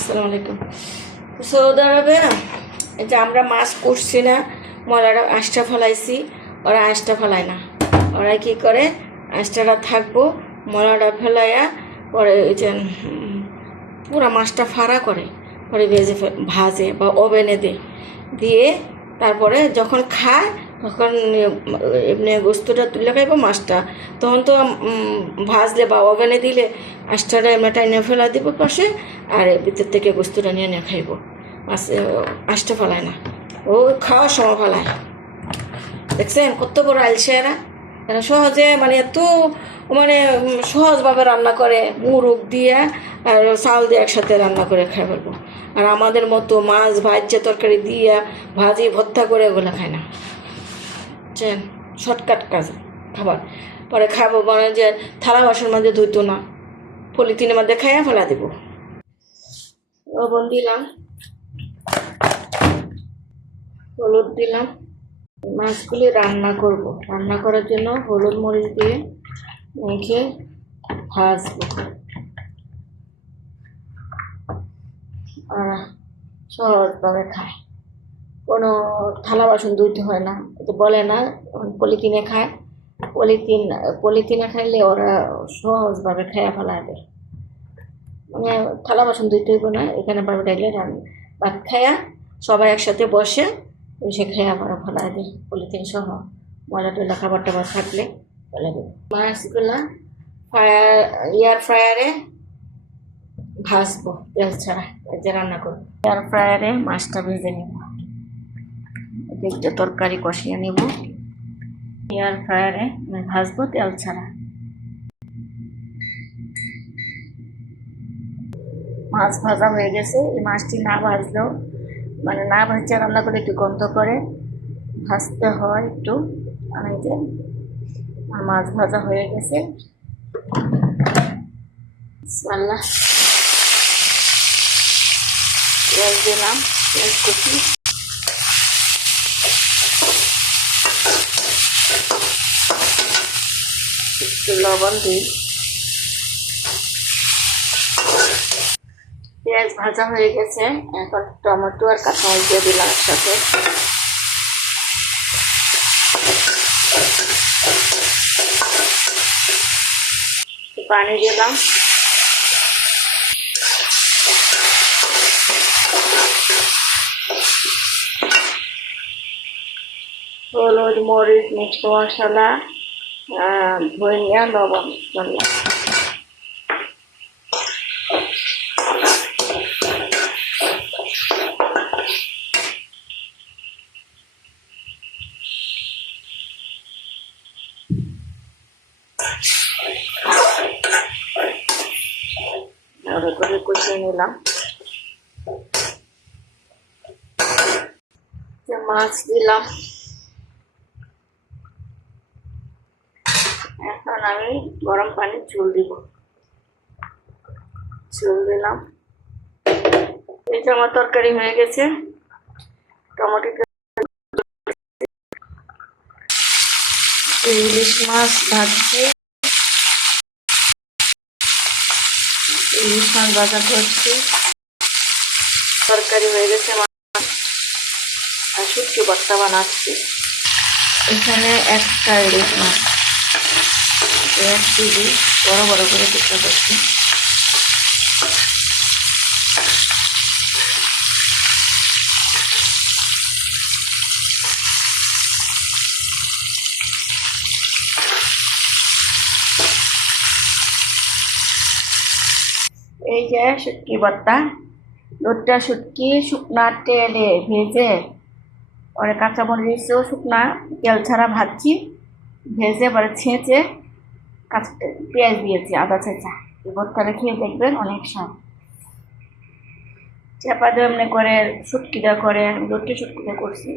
আসসালামু আলাইকুম। সৌদি আরবে না, এই যে আমরা মাছ করছি না, ময়লাটা আঁশটা ফেলাইছি, ওরা আঁশটা ফেলায় না। ওরা কী করে, আঁশটাটা থাকবো, ময়লাটা ফেলাইয়া পরে ওই যে পুরো মাছটা ফাড়া করে, পরে ভাজে বা ওভেনে দিয়ে তারপরে যখন খায় তখন এমনি গোস্তটা তুলে খাইব মাছটা, তখন তো ভাজলে বা ওভেনে দিলে আঁশটাটা এমনি টাইনে ফেলা দিব পাশে, আর ভিতর থেকে গোস্তটা নিয়ে খাইব। মাছ আঁশটা ফেলায় না, ও খাওয়ার সময় ফেলায়। দেখছেন কত বড় আলসে এরা, এরা সহজে এত সহজভাবে রান্না করে, মুরগ দিয়ে আর চাল দিয়ে একসাথে রান্না করে খাই ফেলবো। আর আমাদের মতো মাছ ভাজ্যে তরকারি দিয়ে ভাজি ভর্তা করে ওগুলো খায় না। বুঝছেন, শর্টকাট কাজ খাবার। পরে খাবো যে থালা বাসন মাঝে ধুইতো না, পলিথিনের মধ্যে খাইয়া ফেলা দিব। লবণ দিলাম, হলুদ দিলাম। মাছগুলি রান্না করব, রান্না করার জন্য হলুদ মরিচ দিয়ে মেখে ভাজবো। আর সহজভাবে খায়, কোনো থালা বাসন ধুইতে হয় না। তো বলে না পলিথিনে খায়, পলিথিনে খাইলে ওরা সহজভাবে খাইয়া ফেলা দেয়। থালা বাসন ধুইতে হইব না, এখানে পাবে ডাইলে ভাত খাইয়া সবাই একসাথে বসে সে খাইয়া ফেলা দেয় পলিথিন সহ। ময়লা টয়লা খাবার টাবার থাকলে ফেলে দেবে। মাছগুলা এয়ার ফ্রায়ারে ভাজবো, তেল ছাড়া, যে রান্না করবো। এয়ার ফ্রায়ারে মাছটা ভেজে নেব, দেখতে তরকারি কষিয়ে নেব। এয়ার ফ্রায়ারে ভাজবো তেল ছাড়া। মাছ ভাজা হয়ে গেছে। এই মাছটি না ভাজলেও না ভাজতে রান্না করে একটু গন্ধ করে, ভাজতে হয় একটু। আর এই যে মাছ ভাজা হয়ে গেছে। বিসমিল্লাহ, পেঁয়াজ দিলাম, পেঁয়াজ কুচি, একটু লবণ দিই। পেঁয়াজ ভাজা হয়ে গেছে, এখন টমেটো আর কাঁচামরিচ দিয়ে দিলাম একসাথে। পানি দিলাম, হলুদ মরিচ মিক্সড মশলা, ধনিয়া, লবণ দিলাম। ভালো করে কষিয়ে নিলাম। মাছ দিলাম, এখন আমি গরম পানির ঝোল দিব। ঝোল দিলাম। এই যে আমার তরকারি হয়ে গেছে। টমেটো, ইলিশ মাছ ভাজছি, ইলিশ মাছ ভাজা করছি। তরকারি হয়ে গেছে, আর শুটকি ভর্তা বানাচ্ছি। এখানে একটা ইলিশ মাছ, 1 কেজি বড় বড় করে টুকরা করছি। এই যে শুটকি ভর্তা, 2টা শুটকি শুকনা তেলে ভেজে, পরে কাঁচামরিচও শুকনা তেল ছাড়া ভাজছি, ভেজে পরে ছেঁচে পেঁয়াজ দিয়েছি, আদা ছেঁচা। এই ভর্তাটা খেয়ে দেখবেন, অনেক স্বাদ। চাপা দিয়ে এমনি করে শুটকিটা করে, 2টি শুটকিটা করছি।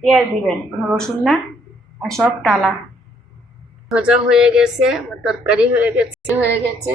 পেঁয়াজ দিবেন, কোনো রসুন না, আর সব টালা। ভাজা হয়ে গেছে, তরকারি হয়ে গেছে।